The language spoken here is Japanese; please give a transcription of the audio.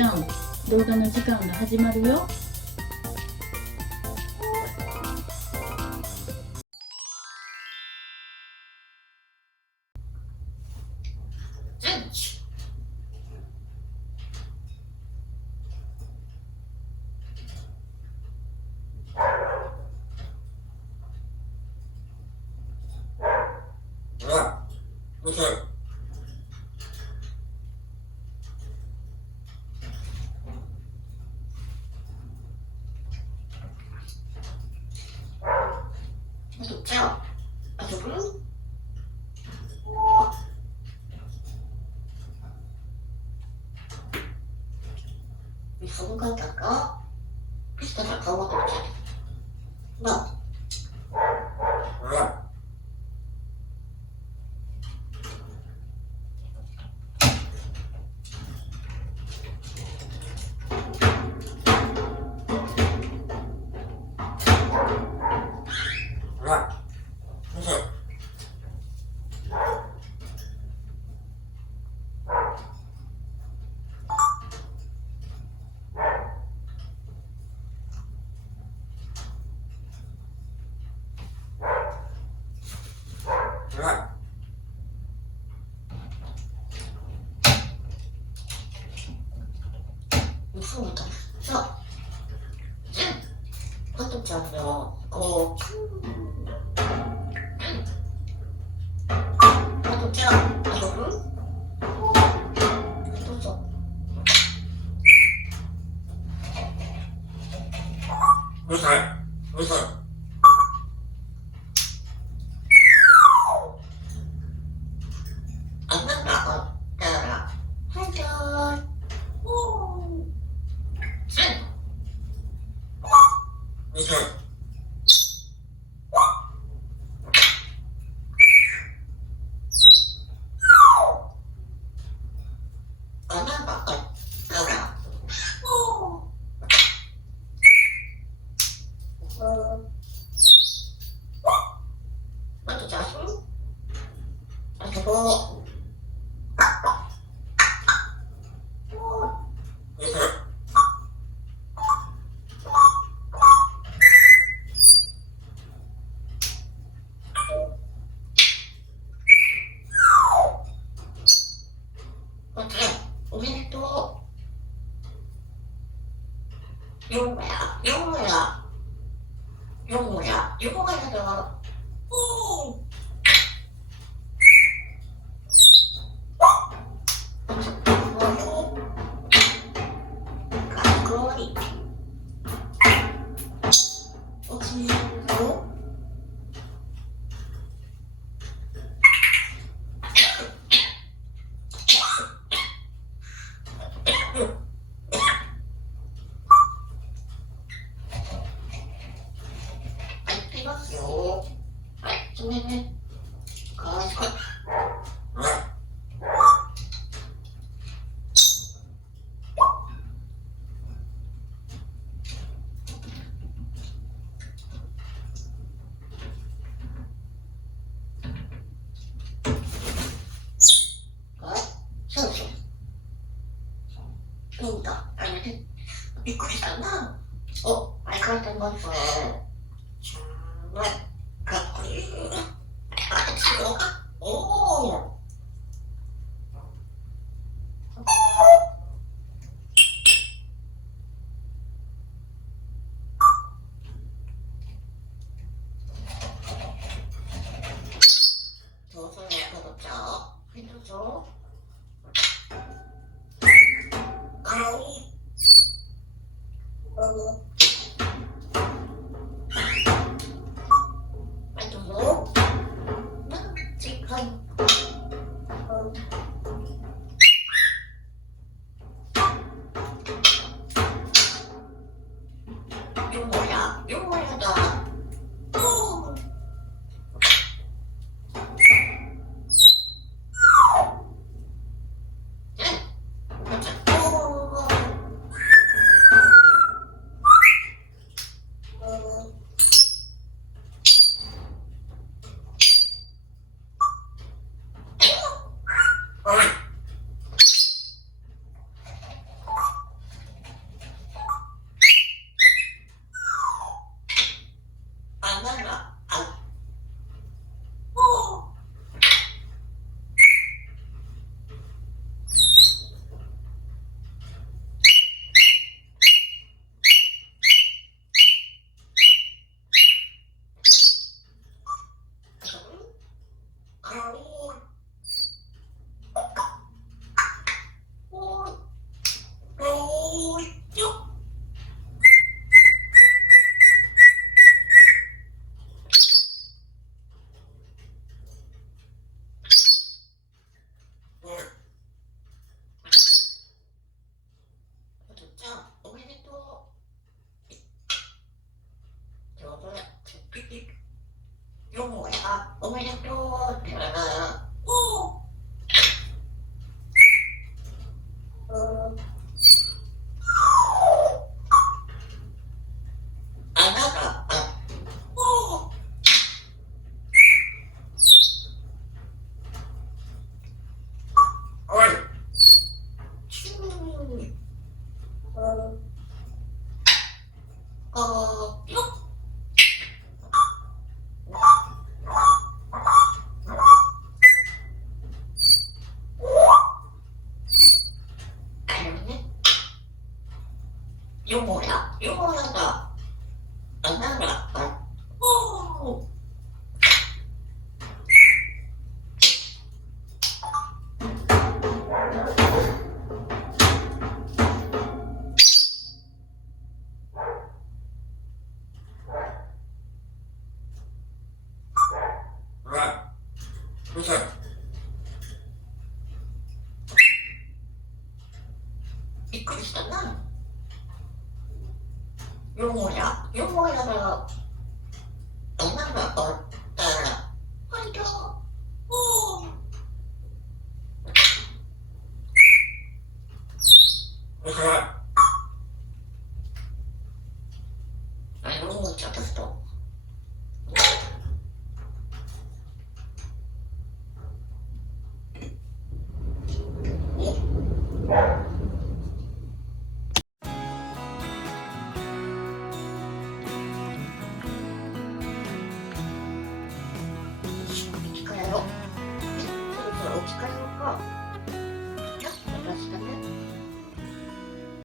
ちゃん、動画の時間が始まるよ。じゃあ、遊ぶ？寒かったか？そしたら顔が取っちゃう。なあ。そうだ。さあ、パトちゃんのこう、パトちゃん遊ぶ？どうぞ。うるさい、うるさい。あなたがあったら、はいじゃーい。パトちゃん、あそこ。お弁当。よもやだ。かっこいい。おつゆと。いますよ。はい、それね。かわいそう。はい、そうそう。どうだ、あれで、びっくりしたな。お、あれ書いてますね。はい、かっこいい。おー。どうぞね、パトちゃん。はい、どうぞ。はい、どうぞ。はい。穴がある。おー。おめでとう。上手だ。よもや、おめでとうって言われたら、おー。穴がある。おー。おい。シュー。よっ。よもや、よもやが穴がある。おー。うるさい。びっくりしたな。よもや、よもやが穴があったら、はいどう。おー。うるさい。ちょっと